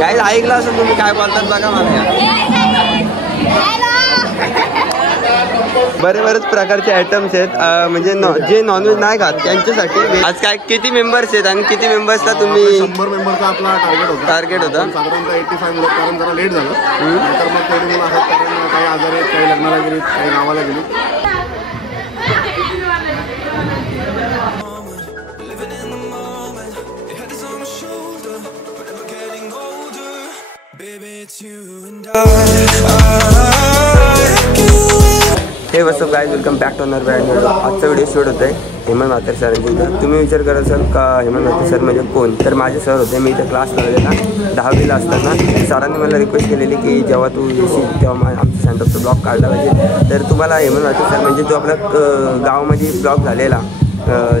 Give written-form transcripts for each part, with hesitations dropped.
काय ऐकलं असं तुम्ही काय बोलतात बघा मला. बरेच प्रकारचे आयटम्स आहेत, म्हणजे जे नॉनव्हेज नाही खात त्यांच्यासाठी. आज काय किती मेंबर्स आहेत आणि किती मेंबर्सला तुम्ही? 100 मेंबरचा आपला टार्गेट होता. साधारणतः 85 लोक, कारण जरा लेट झालं तर मग तेवढी मुलं आहेत, कारण काही आजारी आहेत, काही लग्नाला गेलीत, काही गावाला गेलीत. Hey what's up guys, welcome back to another brand video. आजचा व्हिडिओ शूट होत आहे हेमंत म्हात्रे सरांचा. तुम्ही विचार करत असाल का हेमंत म्हात्रे सर म्हणजे कोण? तर माझे सर होते. मी इथे क्लास लावलेला 10वीला असताना. सरांनी मला रिक्वेस्ट केलेली की जेव्हा तू येशील तेव्हा आमच्या सेंटरचा ब्लॉग काढला पाहिजे. तर तुम्हाला हेमंत म्हात्रे सर म्हणजे जो आपला गावामध्ये ब्लॉग झालेला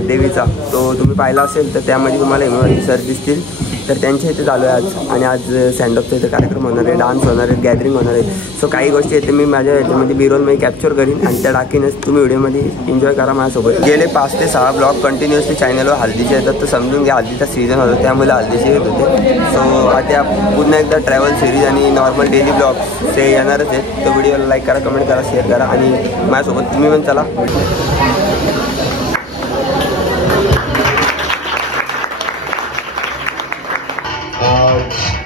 देवीचा, तो तुम्ही पाहिला असेल तर त्यामध्ये तुम्हाला हेमंत म्हात्रे सर दिसतील. तर त्यांच्या इथे चालू आहे आज, आणि आज स्टँडअपचा इथे कार्यक्रम होणार आहे, डान्स होणार आहे, गॅदरिंग होणार आहे. सो काही गोष्टी येते मी माझ्या ह्याच्यामध्ये बिरोलमध्ये कॅप्चर करीन आणि त्या टाकीनच तुम्ही व्हिडिओमध्ये एन्जॉय करा माझ्यासोबत. गेले 5 ते 6 ब्लॉग कंटिन्युअसली चॅनलवर हल्दीचे येतात, तर समजून घ्या हल्दीचा सीझन होता त्यामुळे हल्दीचे येत होते. सो आता पुन्हा एकदा ट्रॅव्हल सिरीज आणि नॉर्मल डेली ब्लॉग्स ते येणारच आहेत. तो व्हिडिओला लाईक करा, कमेंट करा, शेअर करा आणि माझ्यासोबत तुम्ही पण चला.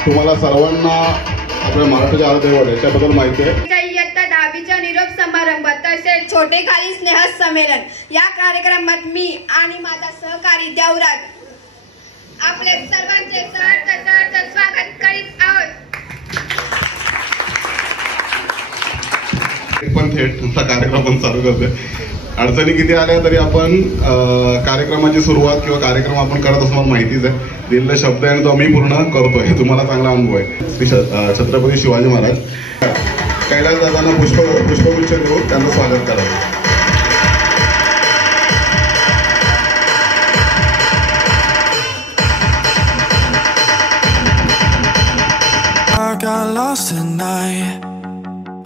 तुम्हाला सर्वांना आपल्या महाराष्ट्राच्या आराध्यवड याच्याबद्दल माहिती आहे. इयत्ता 10वीच्या निरोप समारंभ तसेच छोटे खाली स्नेह संमेलन या कार्यक्रमात मी आणि माझा सहकारी देवराज आपले सर्वांचे सहर्ष स्वागत करीत आहोत. पण थेट तुमचा कार्यक्रम पण चालू करतोय. अडचणी किती आल्या तरी आपण कार्यक्रमाची सुरुवात किंवा कार्यक्रम आपण करत असणार माहितीच आहे. दिलेले शब्द आहे तो आम्ही पूर्ण करतोय. तुम्हाला चांगला अनुभव आहे. श्री छत्रपती शिवाजी महाराज कैलास दादांना पुष्पगुच्छ देऊन त्यांचं स्वागत करावं.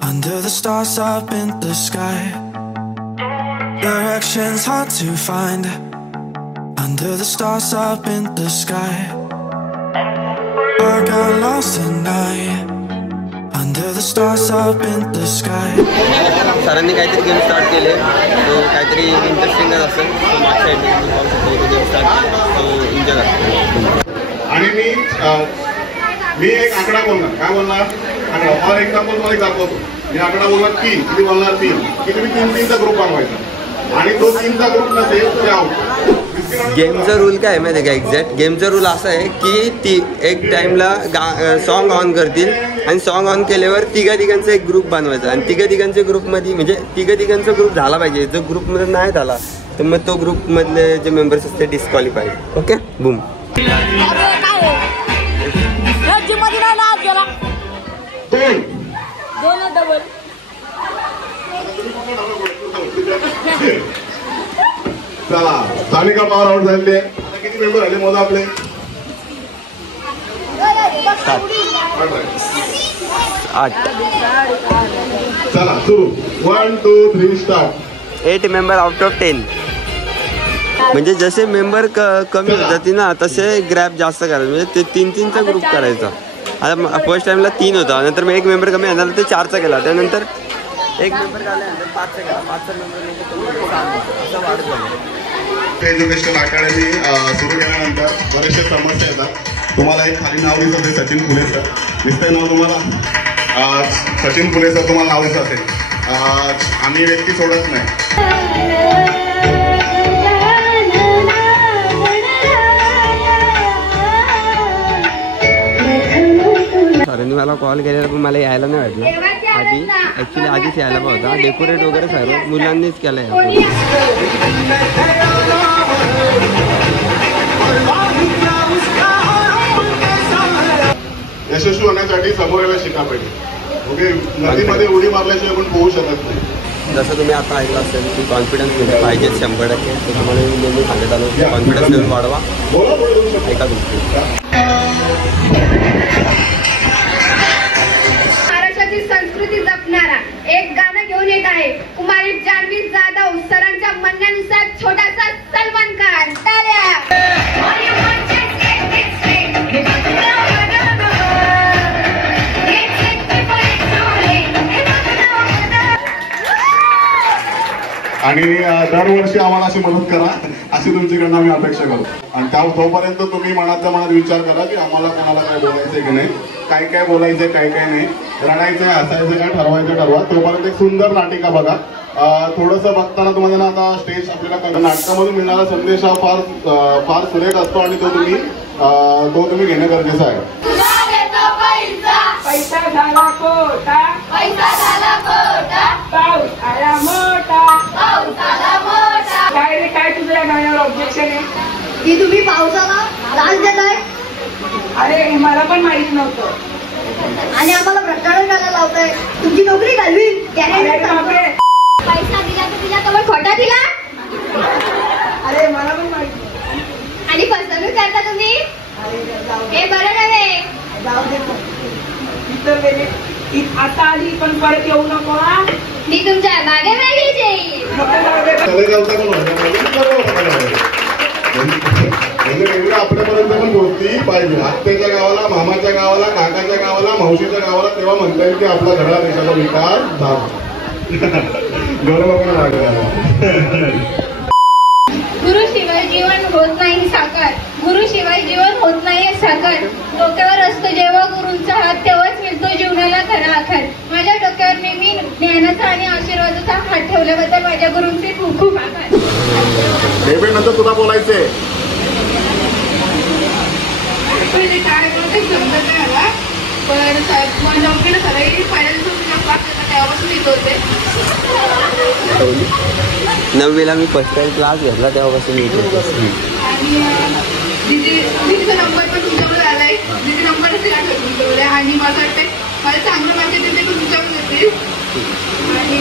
Under the stars up in the sky, directions hard to find. Under the stars up in the sky, I got lost at night. Under the stars up in the sky. सरांनी काहीतरी गेम स्टार्ट केले, तो काहीतरी interesting असेल. तो मागच्या game start enjoy करतो. आणि मी एक आकडा बोलणार. काय बोलणार? आकडा. फॉर एक्झाम्पल मला एक दाखवतो. मी आकडा बोलणार 3, किती बोलणार 3, की तुम्ही 3-3चा ग्रुप बनवायचा आणि तो 3चा ग्रुप नसेल तर आउट. गेमचा रूल काय आहे माहिती आहे का? एक्झॅक्ट गेमचा रूल असा आहे की ती एक टाईमला सॉन्ग ऑन करतील आणि सॉन्ग ऑन केल्यावर तिघांचा एक ग्रुप बनवायचा आणि तिघांच्या ग्रुपमध्ये म्हणजे तिघांचा ग्रुप झाला पाहिजे. जो ग्रुपमध्ये नाही झाला तर मग तो ग्रुपमधले जे मेंबर्स असते डिस्क्वालिफाईड. Okay, boom. चला, सानिका पॉवर आउट झालेली आहे. आता किती मेंबर आले मोजा आपले? 8. चला सुरू. 1 2 3 स्टार्ट. 8 member out of 10. म्हणजे जसे मेंबर कमी जातील ना तसे ग्रॅप जास्त करायचं. म्हणजे ते 3-3चा ग्रुप करायचा. आता फर्स्ट टाइमला 3 होता, नंतर मग एक मेंबर कमी येणार ते 4चा केला, त्यानंतर एक मेंबर आल्यानंतर 5चा केला, 5चा मेंबर असं वाढत झालं. एज्युकेशन अकॅडमी सुरू केल्यानंतर बरेचसे समस्या येतात. तुम्हाला एक खाली नाव दिसत आहे सचिन फुले सर. दिसतंय नाव तुम्हाला? सचिन फुले सर तुम्हाला नाव दिसत असेल. आम्ही व्यक्ती सोडत नाही. सरांनी मला कॉल केलेला पण मला यायला नाही वाटलं. आधीच यायला होता. डेकोरेट वगैरे सर्व मुलांनीच केलं आहे. यशस्वी होण्यासाठी समोर यायला शिका पाहिजे. ओके, नदीमध्ये उडी मारल्याशिवाय आपण पोहू शकत नाही. जसं तुम्ही आता ऐकलं असेल की कॉन्फिडन्स म्हणजे पाहिजे 100%. त्याच्यामुळे मी नेहमी सांगत आलो की कॉन्फिडन्स लेवल वाढवा. ऐका तुम्ही. महाराष्ट्राची संस्कृती जपणारा एक गाणं घेऊन येत आहे कुमारी आणि दरवर्षी आम्हाला अशी मदत करा अशी तुमच्याकडनं आम्ही अपेक्षा करतो. आणि तोपर्यंत तुम्ही मनातल्या मनात विचार करा की आम्हाला कोणाला काय बोलायचंय की नाही, काय काय बोलायचंय काय काय नाही, रडायचंय हसायचं काय ठरवायचं ठरवा. तोपर्यंत एक सुंदर नाटिका बघा. थोडंसं बघताना तुम्हाला ना आता स्टेज आपल्याला नाटकामधून मिळणारा संदेश हा फार सुरेख असतो आणि तो तुम्ही घेणं गरजेचं आहे. पैसा झाला कोटा, पैसा झाला कोटा, पाऊस आला मोठा, पाऊस आला मोठा. काय रे काय तुझं या गाण्यावर ऑब्जेक्शन आहे की तुम्ही पावसाला त्रास देताय? अरे मला पण माहित नव्हतं. आणि आम्हाला प्रकरण करायला लावताय. तुमची नोकरी घालवी बापरे. पैसा दिला तर दिला तर खोटा दिला. अरे मला पण माहित नव्हतं. आणि फसवणूक करता तुम्ही, हे बरं नव्हे. जाऊ दे इतर वेळी आता आली पण परत येऊ नको हा. मी तुमच्या मागे मागे येईल. आपल्यापर्यंत पण पोहोचली पाहिजे. आत्याच्या गावाला, मामाच्या गावाला, काकाच्या गावाला, मावशीच्या गावाला, तेव्हा म्हणता येईल की आपला घरा देशाचा विकास झाला. बरोबर लागला. गुरुशिवाय जीवन होत नाही साकार, गुरुशिवाय जीवन होत नाही साकार. डोक्यावर असतो जेव्हा गुरूंचा हात तेव्हाच मिळतो जीवनाला खरा आकार. माझ्या डोक्यावर नेहमी ज्ञानाचा आणि आशीर्वादाचा हात ठेवल्याबद्दल माझ्या गुरूंचे खूप खूप आभार. नंतर तुला बोलायचंय. पहिले काय बोलते समजत नाही मला, पण नोकरीला सगळी पहिल्यांदा तेव्हापासून येत होते. 9वीला मी फर्स्ट टाइम क्लास घेतला तेव्हापासून येत होते. आणि दीदीचा नंबर पण तुमच्याकडे आलाय. दीदी नंबरच दिला तुमच्याकडे. आणि मला वाटतं मला चांगलं मार्केट देते पण तुमच्याकडे येते. आणि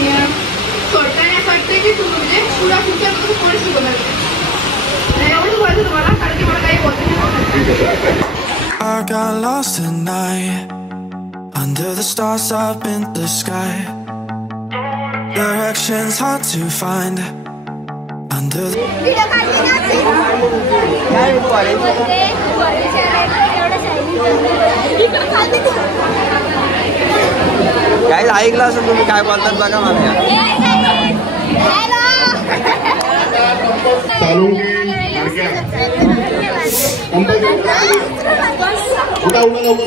थोडक्याने असं वाटतं की तू म्हणजे पुढा तुमच्याकडून कोण शिकवणार एवढंच बोलायचं तुम्हाला, कारण की मला काही बोलते. I got lost at night under the stars up in the sky. Directions hard to find under the काय ऐकलं असं तुम्ही काय बोलतात बघा मला.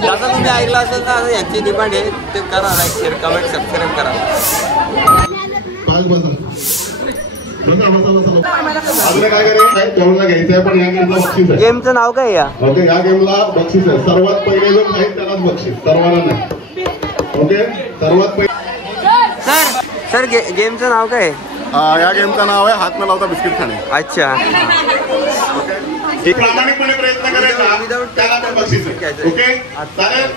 जसं तुम्ही ऐकलं असेल तर यांची डिमांड आहे ते करा. लाईक शेअर कमेंट सबस्क्राईब करा. काय करायचं घ्यायचंय पण या गेमला बक्षीस आहे. गेमचं नाव काय या? ओके, या गेमला बक्षीस आहे. सर्वात पहिले जो आहे त्यालाच बक्षीस, सर्वांना नाही. ओके, सर्वात पहिले सर गेमचं नाव काय? या गेमचं नाव आहे हात न लावता बिस्किट खाणे. अच्छा, प्रामाणिकपणे प्रयत्न करायचा त्याला पण बक्षीस आहे. ओके चालेल.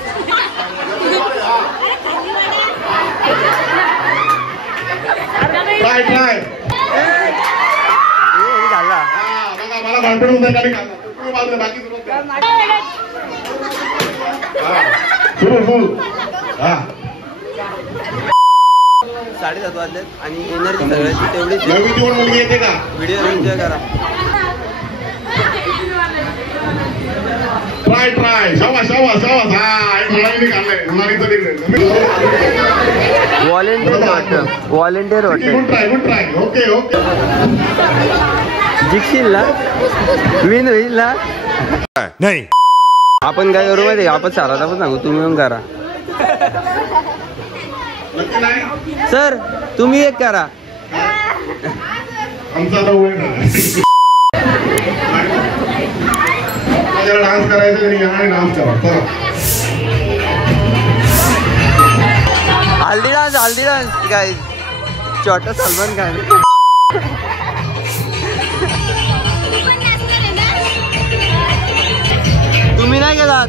Try try. झाला बघा मला कॉन्फिडन्स आहे खाली खाल्ला. बाकी सुरू हा 7:30 वाजलेत आणि एनर्जी सगळ्याची तेवढीच. नवी जीवन मुलगी येते का? व्हिडिओ एन्जॉय करा. Try try. शाबास शाबास शाबास. हा एक मुलांनी खाल्लंय. मुलांनीचं तिकडे व्हॉलेंटियर वाटतं. व्हॉलेंटियर वाटतं. Good try good try. Okay okay. जिंकशील ना? विन होईल ना? नाही. आपण काय करू माहिती, आपण साराला पण सांगू तुम्ही येऊन करा. नक्की नाही. सर तुम्ही एक करा. आमचा आता वेळ झाला. डान्स करायचं आणि डान्स करा. चला हल्दी डान्स काय छोटा सलमान खान. तुम्ही नाही गेलात?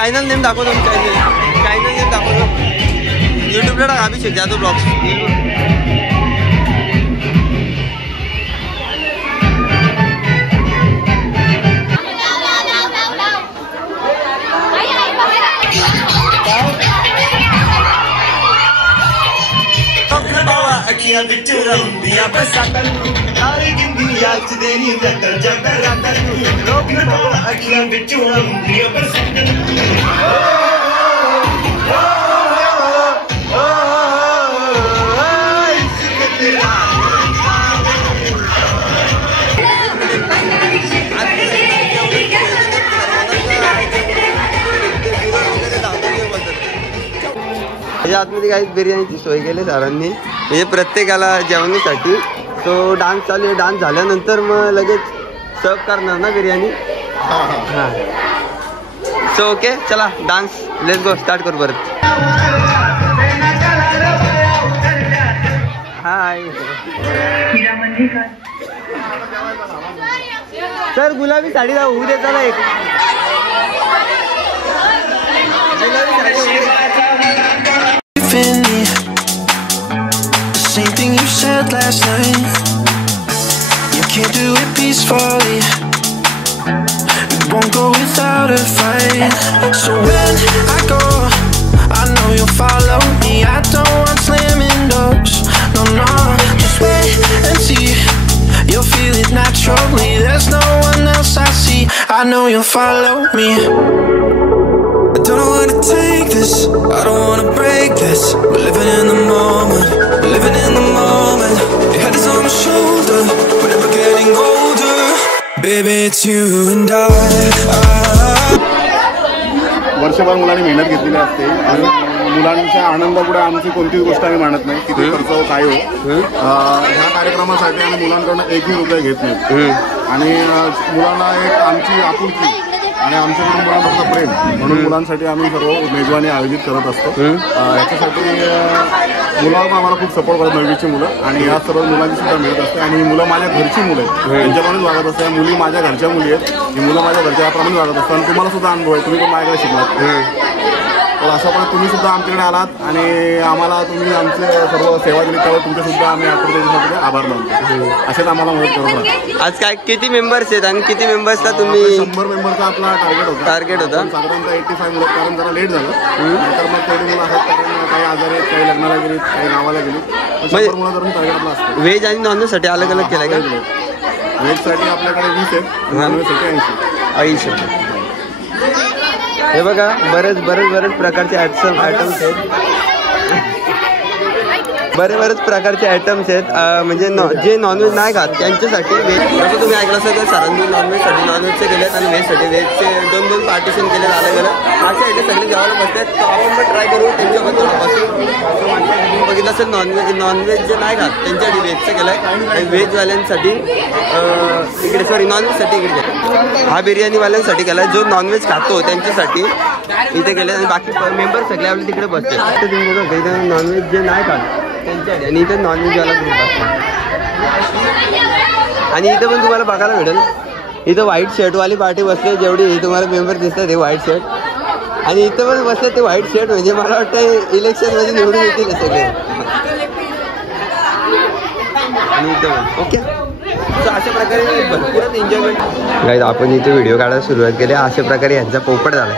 चॅनल नेम दाखवतो चॅनल नेम दाखवतो यूट्यूबला टाक अभिषेक जाधव ब्लॉग्स. आतमध्ये काही बिर्याणीची सोय केली सरांनी म्हणजे प्रत्येकाला जेवणासाठी. तो डान्स चालू आहे. डान्स झाल्यानंतर मग लगेच सर्व करणार ना बिर्याणी. हां सो ओके चला डान्स लेट्स गो स्टार्ट करू परत. हाय सर गुलाबी साडी होऊ दे चला एक गुलाबी sari. Same thing you said last night. You can't do it peacefully. We won't go without a fight. So when I go, I know you'll follow me. I don't want slamming doors. No, no, just wait and see. You'll feel it naturally. There's no one else I see. I know you'll follow me. I don't wanna take this, I don't wanna break this. We're living in the moment, we're living in the moment. Your head is on my shoulder, we're never getting older. Baby, it's you and I. वर्षभर मुलांनी मेहनत घेतलेली असते आणि मुलांच्या आनंदापुढे आमची कोणतीच गोष्ट आम्ही मानत नाही. किती खर्च हो काय हो. ह्या कार्यक्रमासाठी आम्ही मुलांकडून 1ही रुपये घेत नाही. आणि मुलांना एक आमची आपुलकी आणि आमच्याकडून मुलांवरचं प्रेम म्हणून मुलांसाठी आम्ही सर्व मेजवानी आयोजित करत असतो. याच्यासाठी मुलांना आम्हाला खूप सपोर्ट करतात 9वीची मुलं आणि ह्या सर्व मुलांची सुद्धा मिळत असते. आणि मुलं माझ्या घरची मुलं आहेत त्यांच्याप्रमाणेच वागत असते. मुली माझ्या घरच्या मुली आहेत. ही मुलं माझ्या घरच्याप्रमाणे वागत असतात. आणि तुम्हाला सुद्धा अनुभव आहे. तुम्ही पण माझ्याकडे शिकलात. तर अशा प्रकारे तुम्ही सुद्धा आमच्याकडे आलात आणि आम्हाला तुम्ही आमचे सर्व सेवा दिली त्यावर तुमचे सुद्धा आम्ही आठवड्यासाठी आभार मानतो. असेच आम्हाला मदत करत राहतो. आज काय किती मेंबर्स आहेत आणि किती मेंबर्सला तुम्ही 100 मेंबरचा आपला टार्गेट होता. साधारणतः 85 मुलं कारण जरा लेट झालं. नंतर मग तेवढी मुलं आहेत कारण काही आजारी आहेत, काही लग्नाला गेली, काही गावाला गेली. 100 मुलं धरून टार्गेटला असतं. व्हेज आणि नॉनव्हेजसाठी अलग अलग केलं का? व्हेजसाठी आपल्याकडे 20 आहेत, नॉनव्हेजसाठी 80. हे बघा बरेच प्रकारचे आयटम्स आहेत. बरेच प्रकारचे आयटम्स आहेत. म्हणजे जे नॉनव्हेज नाही खात त्यांच्यासाठी व्हेज. जसं तुम्ही ऐकलं असेल तर सरांनी नॉनव्हेजसाठी नॉनव्हेजचे केलेत आणि व्हेजसाठी व्हेजचे 2 पार्टिशन केलेत अलग अलग. मागच्या इथे सगळे जेवायला बसतात तर आपण पण ट्राय करू त्यांच्याबद्दल बसून. बघितलं असेल नॉनव्हेज जे नाही खात त्यांच्यासाठी व्हेजचं केलं आहे आणि व्हेजवाल्यांसाठी इकडे सॉरी नॉनव्हेजसाठी इकडे केलं. हा बिर्याणीवाल्यांसाठी केला आहे. जो नॉनव्हेज खातो त्यांच्यासाठी इथे केले आणि बाकी मेंबर सगळे आपले तिकडे बसते. तर तुम्ही बघा इथे नॉनव्हेज जे नाही खात त्यांच्यासाठी आणि इथे नॉनव्हेजवाला ग्रुप असतो. आणि इथं पण तुम्हाला बघायला भेटेल इथं व्हाईट शर्टवाली पार्टी बसते. जेवढी तुम्हाला मेंबर दिसतात हे व्हाईट शर्ट आणि इथं पण बसले ते व्हाईट शर्ट. म्हणजे मला वाटतं इलेक्शनमध्ये निवडून येतील सगळे. आणि इथं पण ओके. तर अशा प्रकारे भरपूरच एन्जॉयमेंट. गाईज आपण इथे व्हिडिओ काढायला सुरुवात केली. अशा प्रकारे यांचा पोपट झाला.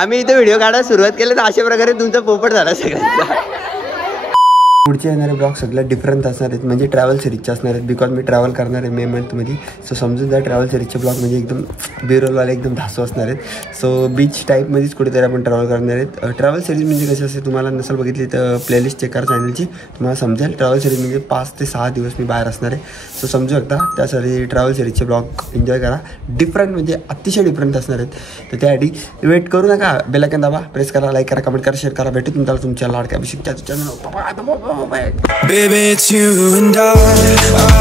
आम्ही इथे व्हिडिओ काढायला सुरुवात केली तर अशा प्रकारे तुमचा पोपट झाला सगळ्यांचा. पुढचे येणारे ब्लॉग सगळ्यात डिफरंट असणार आहेत. म्हणजे ट्रॅव्हल सिरीजचे असणार आहेत. बिकॉज मी ट्रॅव्हल करणार आहे मे मंथमध्ये. सो समजून जा ट्रॅव्हल सिरीजचे ब्लॉग म्हणजे एकदम बेरोलवाले एकदम धासू असणार आहेत. सो बीच टाईपमध्येच कुठेतरी आपण ट्रॅव्हल करणार आहेत. ट्रॅव्हल सिरीज म्हणजे कशी असते तुम्हाला नसेल बघितली तर प्लेलिस्ट चेक करा चॅनलची तुम्हाला समजेल. ट्रॅव्हल सिरीज म्हणजे 5 ते 6 दिवस मी बाहेर असणार आहे. सो समजू शकता त्यासाठी ट्रॅव्हल सिरीजचे ब्लॉग एन्जॉय करा. डिफरंट म्हणजे अतिशय डिफरंट असणार आहेत. तर त्यासाठी वेट करू नका. बेल आयकॉन दाबा, प्रेस करा, लाईक करा, कमेंट करा, शेअर करा. भेटू तुम्हाला तुमच्या लाडक्या अभिषेक channel. Baby, it's you and I